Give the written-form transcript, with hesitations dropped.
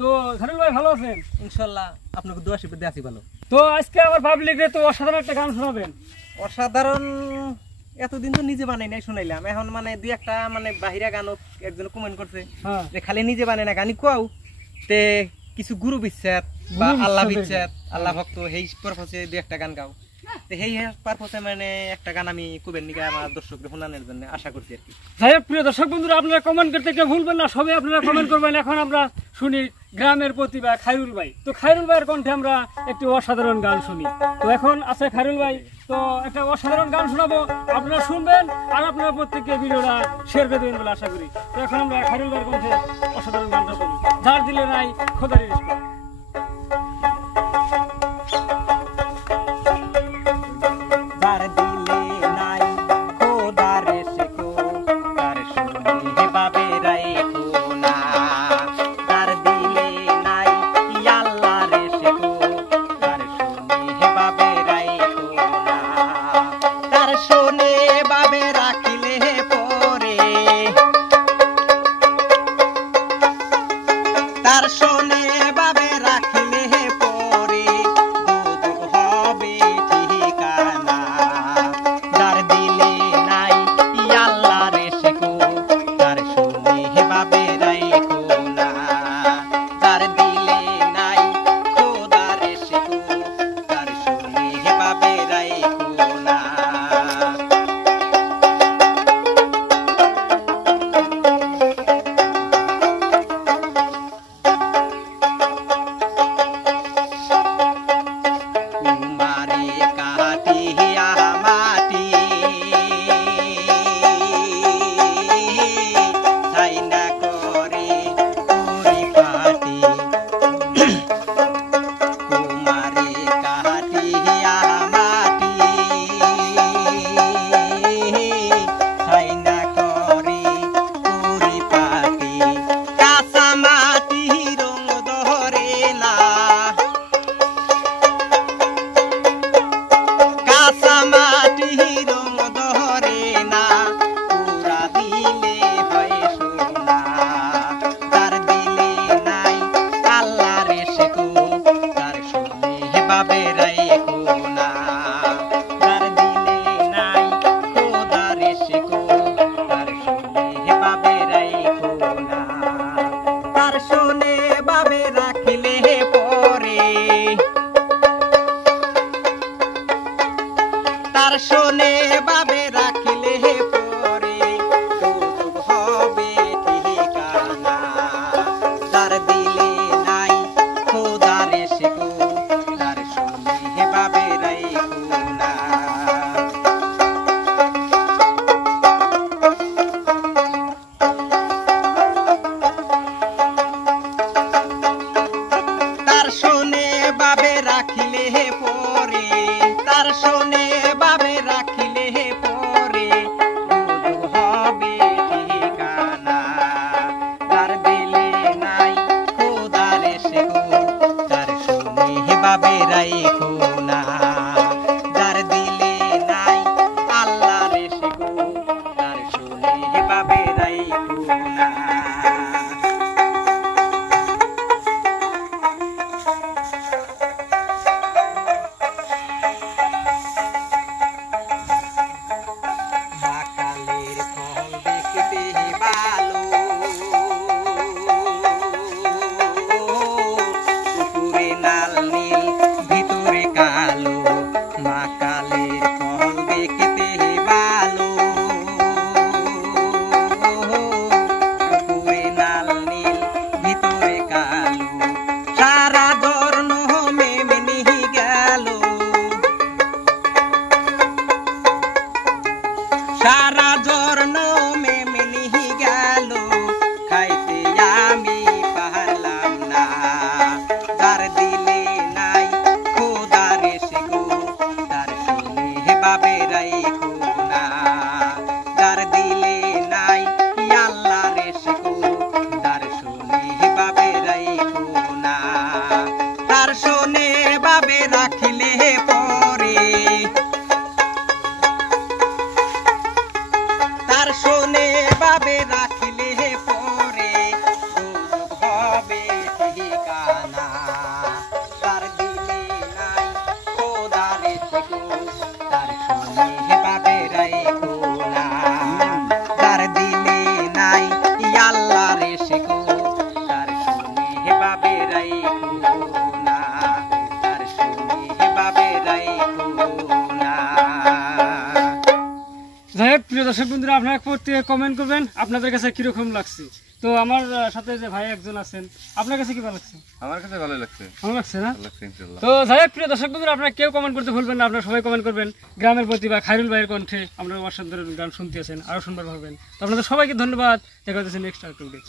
তো খালিল ভাই ভালো আছেন? ইনশাআল্লাহ আপনাকে দোয়া আশীর্বাদে আছি ভালো। তো আজকে আমার পাবলিকে তো অসাধারণ একটা গান শোনাবেন। অসাধারণ এতদিন তো নিজে বানাই নাই, শুনাইলাম। এখন মানে দুই একটা মানে বাহিরা গানও একজন কমেন্ট করছে যে খালি নিজে বানাই না গানি কোয়াও তে কিছু গুরু বিচ্ছেদ বা আল্লাহ বিচ্ছেদ আল্লাহ ভক্ত সেই পারপসে দুই একটা গান গাও। সেই পারপসে মানে একটা গান আমি কুবের নিকে আমার দর্শকদের শোনানোর জন্য আশা করছি আর কি। যাই হোক প্রিয় দর্শক বন্ধুরা, আপনারা কমেন্ট করতে কেউ ভুলবেন না, সবাই আপনারা কমেন্ট করবেন। এখন আমরা শুনি গ্রামের প্রতিভা খায়রুল ভাই। তো খায়রুল ভাইয়ের কণ্ঠে আমরা একটি অসাধারণ গান শুনি। তো এখন আছে খায়রুল ভাই, তো একটা অসাধারণ গান শোনাবো, আপনারা শুনবেন আর আপনারা প্রত্যেককে ভিডিওটা শেয়ার করে দেবেন বলে আশা করি। তো এখন আমরা খায়রুল ভাইয়ের কণ্ঠে অসাধারণ গানটা শুনি, যার দিলে নাই খোদারি রিস্ক। যাই হোক প্রিয় দর্শক বন্ধুরা, আপনারা প্রত্যেকে কমেন্ট করবেন আপনাদের কাছে কিরকম লাগছে। তো আমার সাথে যে ভাই একজন আছেন, আপনার কাছে কি ভালো লাগছে? আমার কাছে ভালো লাগছে, ভালো লাগছে না? ভালো লাগছে ইনশাআল্লাহ। তো যাই হোক প্রিয় দর্শক বন্ধুরা, আপনারা কেউ কমেন্ট করতে ভুলবেন না, আপনারা সবাই কমেন্ট করবেন। গ্রামের প্রতিভা খায়রুল ভাইয়ের কণ্ঠে আপনারা অসাধারণ গান শুনতে আছেন, আরো শুনবার পাবেন। তো আপনাদের সবাইকে ধন্যবাদ, দেখা হচ্ছে নেক্সট আরেকটা ভিডিও।